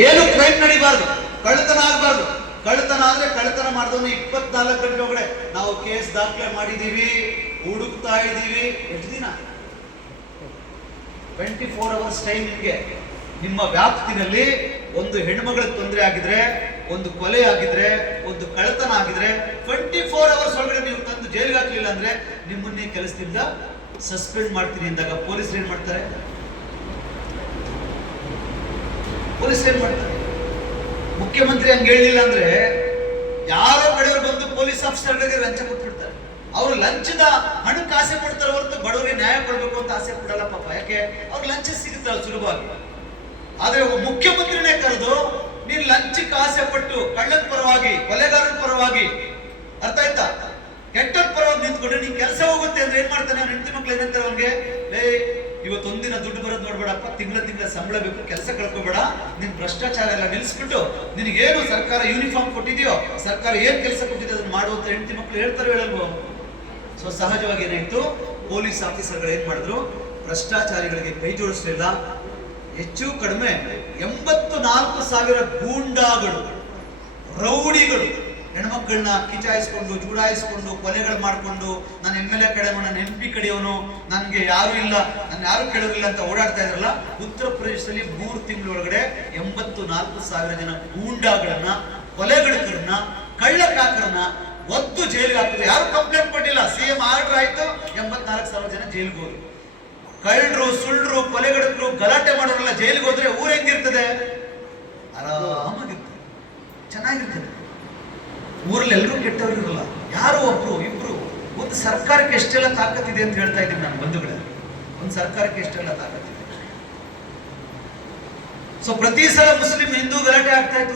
ಏನು ಕ್ರೈಮ್ ನಡಿಬಾರ್ದು, ಕಳ್ಳತನ ಆಗಬಾರ್ದು. ಕಳ್ಳತನ ಆದ್ರೆ ಕಳ್ಳತನ ಮಾಡಿದವನು 24 ಗಂಟೆ ಒಳಗಡೆ ನಾವು ಕೇಸ್ ದಾಖಲೆ ಮಾಡಿದೀವಿ, ಹುಡುಕ್ತಾ ಇದ್ದೀವಿ. ಎಷ್ಟು ದಿನ? 24 hours ಟೈಮ್. ನಿಮಗೆ ನಿಮ್ಮ ವ್ಯಾಪ್ತಿನಲ್ಲಿ ಒಂದು ಹೆಣ್ಮಗಳಿಗೆ ತೊಂದರೆ ಆಗಿದ್ರೆ, ಒಂದು ಕೊಲೆ ಆಗಿದ್ರೆ, ಒಂದು ಕಳ್ಳತನ ಆಗಿದ್ರೆ 24 hours ಒಳಗಡೆ ನೀವು ತಂದು ಜೈಲಿಗೆ ಹಾಕ್ಲಿಲ್ಲ ಅಂದ್ರೆ ನಿಮ್ಮನ್ನೇ ಕೆಲಸದಿಂದ ಸಸ್ಪೆಂಡ್ ಮಾಡ್ತೀನಿ ಅಂದಾಗ ಪೊಲೀಸರು ಏನ್ ಮಾಡ್ತಾರೆ? ಪೊಲೀಸರು ಏನ್ ಮಾಡ್ತಾರೆ? ಮುಖ್ಯಮಂತ್ರಿ ಹಂಗೆ ಹೇಳಲಿಲ್ಲ ಅಂದ್ರೆ ಯಾರೋ ಕಡೆಯವರು ಬಂದು ಪೊಲೀಸ್ ಆಫೀಸರ್ಗಳಿಗೆ ಲಂಚ ಕೊಟ್ಬಿಡ್ತಾರೆ. ಅವರು ಲಂಚದ ಹಣಕ್ಕೆ ಆಸೆ ಪಡ್ತಾರೆ ಹೊರತು ಬಡವರಿಗೆ ನ್ಯಾಯ ಕೊಡ್ಬೇಕು ಅಂತ ಆಸೆ ಪಡಲ್ಲ ಪಾಪ. ಯಾಕೆ? ಅವ್ರು ಲಂಚ ಸಿಗುತ್ತಲ್ಲ ಸುಲಭವಾಗಿ. ಆದ್ರೆ ಮುಖ್ಯಮಂತ್ರಿನೇ ಕರೆದು ನೀನ್ ಲಂಚಕ್ಕೆ ಆಸೆ ಪಟ್ಟು ಕಳ್ಳನ ಪರವಾಗಿ, ಕೊಲೆಗಾರನ ಪರವಾಗಿ, ಅರ್ಥ ಆಯ್ತಾ, ಕೆಟ್ಟದ ಪರವಾಗಿ ನಿಂತ್ಕೊಂಡ್ರೆ ನೀನ್ ಕೆಲಸ ಹೋಗುತ್ತೆ ಅಂದ್ರೆ ಏನ್ ಮಾಡ್ತಾನೆ? ಅವ್ನ ಹೆಂಡತಿ ಮಕ್ಳು ಏನಂತಾರೆ ಅವನ್ಗೆ? ಇವತ್ತೊಂದಿನ ದುಡ್ಡು ಬರೋದು ನೋಡ್ಬೇಡಪ್ಪ, ತಿಂಗಳ ಸಂಬಳ ಬೇಕು, ಕೆಲಸ ಕಳ್ಕೋಬೇಡ, ನಿನ್ ಭ್ರಷ್ಟಾಚಾರ ಎಲ್ಲ ನಿಲ್ಸ್ಬಿಟ್ಟು ನಿನಗೇನು ಸರ್ಕಾರ ಯೂನಿಫಾರ್ಮ್ ಕೊಟ್ಟಿದೆಯೋ, ಸರ್ಕಾರ ಏನ್ ಕೆಲಸ ಕೊಟ್ಟಿದೆ ಅದನ್ನ ಮಾಡುವಂತ ಹೆಂಡತಿ ಮಕ್ಳು ಹೇಳ್ತಾರೆ, ಹೇಳಲ್ವೋ? ಸೊ ಸಹಜವಾಗಿ ಏನಾಯ್ತು, ಪೊಲೀಸ್ ಆಫೀಸರ್ಗಳು ಏನ್ ಮಾಡಿದ್ರು? ಭ್ರಷ್ಟಾಚಾರಿಗಳಿಗೆ ಕೈ ಜೋಡಿಸಲಿಲ್ಲ. ಹೆಚ್ಚು ಕಡಿಮೆ 84,000 ಗೂಂಡಾಗಳು, ರೌಡಿಗಳು ಹೆಣ್ಮಕ್ಕಳನ್ನ ಕಿಚಾಯಿಸ್ಕೊಂಡು, ಜುಡಾಯಿಸ್ಕೊಂಡು, ಕೊಲೆಗಳು ಮಾಡ್ಕೊಂಡು, ನಾನು MLA ಕಡೆಯವನು, ನಾನು MP ಕಡೆಯವನು, ನನಗೆ ಯಾರು ಇಲ್ಲ, ನಾನು ಯಾರು ಕೇಳೋರಿಲ್ಲ ಅಂತ ಓಡಾಡ್ತಾ ಇದ್ರಲ್ಲ. ಉತ್ತರ ಪ್ರದೇಶದಲ್ಲಿ 3 ತಿಂಗಳೊಳಗಡೆ 84,000 ಜನ ಗೂಂಡಾಗಳನ್ನ, ಕೊಲೆಗಡಕರನ್ನ, ಕಳ್ಳಕಾಕರನ್ನ ಒದ್ದು ಜೈಲಿಗೆ ಹಾಕಿದ್ರು. ಯಾರು ಕಂಪ್ಲೇಂಟ್ ಕೊಟ್ಟಿಲ್ಲ. CM ಆರ್ಡರ್ ಆಯ್ತು, 84,000 ಜನ ಜೈಲಿಗೆ ಹೋದ್ರು. ಕಳ್ಳರು, ಸುಳ್ಳರು, ಕೊಲೆಗಡಕರು, ಗಲಾಟೆ ಮಾಡೋರೆಲ್ಲ ಜೈಲಿಗೆ ಹೋದ್ರೆ ಊರ್ ಹೆಂಗಿರ್ತದೆ? ಆರಾಮಾಗಿರ್ತದೆ, ಚೆನ್ನಾಗಿರ್ತದೆ. ಊರಲ್ಲಿ ಎಲ್ಲರೂ ಕೆಟ್ಟವರಿರಲ್ಲ, ಯಾರು ಒಬ್ರು ಇಬ್ರು. ಒಂದು ಸರ್ಕಾರಕ್ಕೆ ಎಷ್ಟೆಲ್ಲ ತಾಕತ್ತಿದೆ ಅಂತ ಹೇಳ್ತಾ ಇದ್ದೀನಿ ನಾನು ಬಂಧುಗಳೇ. ಒಂದು ಸರ್ಕಾರಕ್ಕೆ ಎಷ್ಟೆಲ್ಲ ತಾಕತ್ತಿದೆ. ಸೊ ಪ್ರತಿ ಸಲ ಮುಸ್ಲಿಂ ಹಿಂದೂ ಗಲಾಟೆ ಆಗ್ತಾ ಇತ್ತು